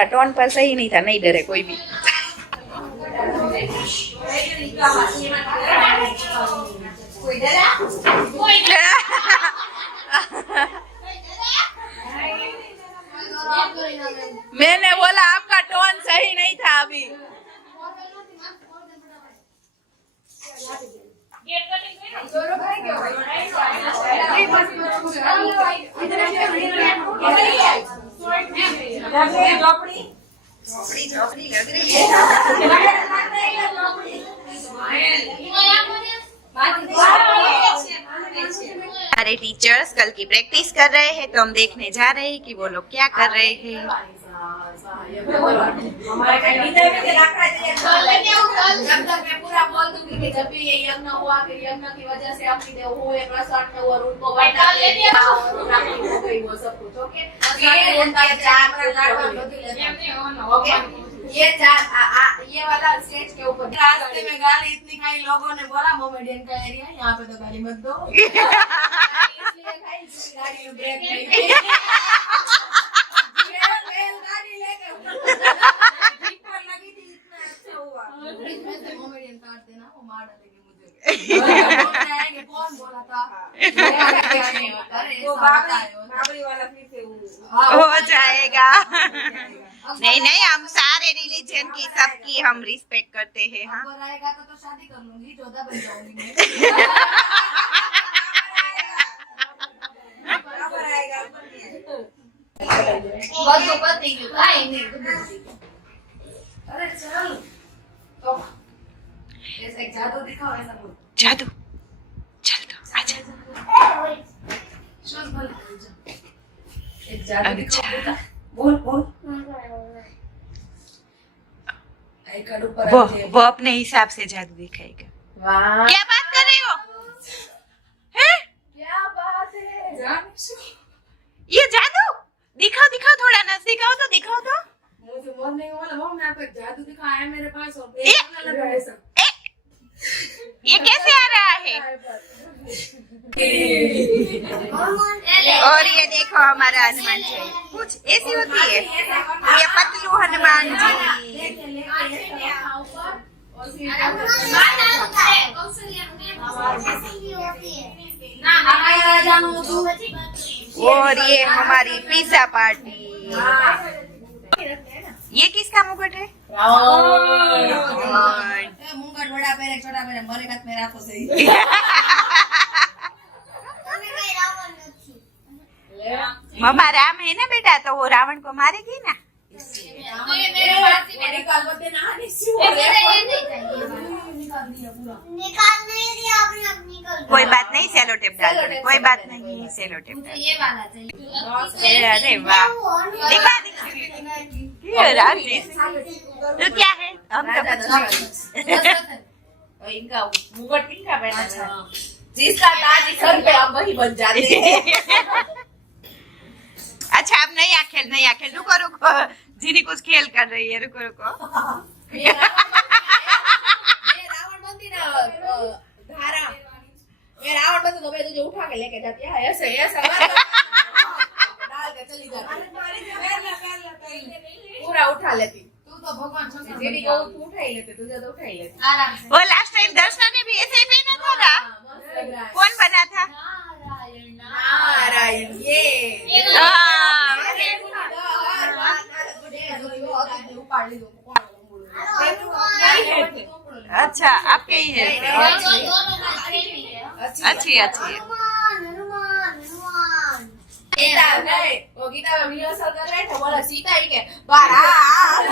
आपका टोन पर सही नहीं था, नहीं डरे कोई भी। मैंने बोला आपका टोन सही नहीं था अभी। झोपड़ी लग रही है। हमारे टीचर्स कल की प्रैक्टिस कर रहे हैं, तो हम देखने जा रहे हैं कि वो लोग क्या कर रहे हैं। पूरा बोल दूंगी कि जब भी ये यज्ञ हुआ, फिर यज्ञ की वजह से अपनी देव हुए प्रसन्न और उनको बैठा लेते हो गई वो सब कुछ। ओके, ये ये वाला स्टेज के ऊपर रास्ते में गाली इतनी खाई, लोगों ने बोला मोमेडियन का एरिया, यहाँ पे तो गाली मत दो। इसलिए खाई गाड़ी में ब्रेक नहीं। गाड़ी लेके लगी थी, इतना अच्छा हुआ। मोमेडियन काट देना, वो मार डालेगी मुझे। कौन बोला था? वो बाबरी वाला फिर से हो जाएगा। नहीं नहीं, हम सारे रिलीजन की सबकी हम रिस्पेक्ट करते हैं। हाँ, आएगा तो शादी कर लूंगी, 14 बन जाऊंगी मैं। अरे चल, ऐसा एक जादू दिखाओ, ऐसा बोल। जादू चल तो आजा। एक जादू दिखाओ, बोल बोल। वो अपने हिसाब से जादू दिखाएगा। वाह, क्या बात कर रहे हो? हैं? क्या बात है? ये जादू दिखाओ, दिखाओ, थोड़ा नस दिखाओ तो, दिखाओ तो। मुझे मन नहीं बोला, मैं आपको एक जादू दिखाया है मेरे पास, और लगा है सब। ये कैसे आ रहा है? और ये देखो हमारा हनुमान जी, कुछ ऐसी होती है ये पतलू हनुमान जी। और ये हमारी पिज्जा पार्टी। ये किसका मुकुट है? मुकुट बड़ा पहले छोटा पहले मरेगा मेरा तो सही। मम्मा राम है ना बेटा, तो वो रावण को मारेगी ना। कोई बात नहीं, सेलो टेप डाल दो, कोई बात नहीं, सेलो टेप डाल। ये वाला चाहिए। अरे वाह, दिखा दिखा। राम जी तो क्या है? हम तो इनका मुकुट किनका पहना है? जिसका ताज सर पे, हम वही बन जाते हैं। अच्छा, अब नया खेल, नया खेल। रुको रुको, जीनी कुछ खेल कर रही है, रुको रुको। ये रावण बनती ना धारा, ये रावण बनती तो मैं तुझे उठा के लेके जाती है, ऐसे ऐसा डाल के चली जाती, पूरा उठा लेती। तू तो भगवान जीनी को उठा ही लेते, तुझे तो उठा ही लेती आराम से। वो लास्ट टाइम दर्शना ने भी ऐसे ही पहना था ना? कौन बना था? नारायण। ये अच्छा, आपके ही है। अच्छी अच्छी। वो गीता में रिहर्सल कर रहे थे, बोला सीता ही के बाहर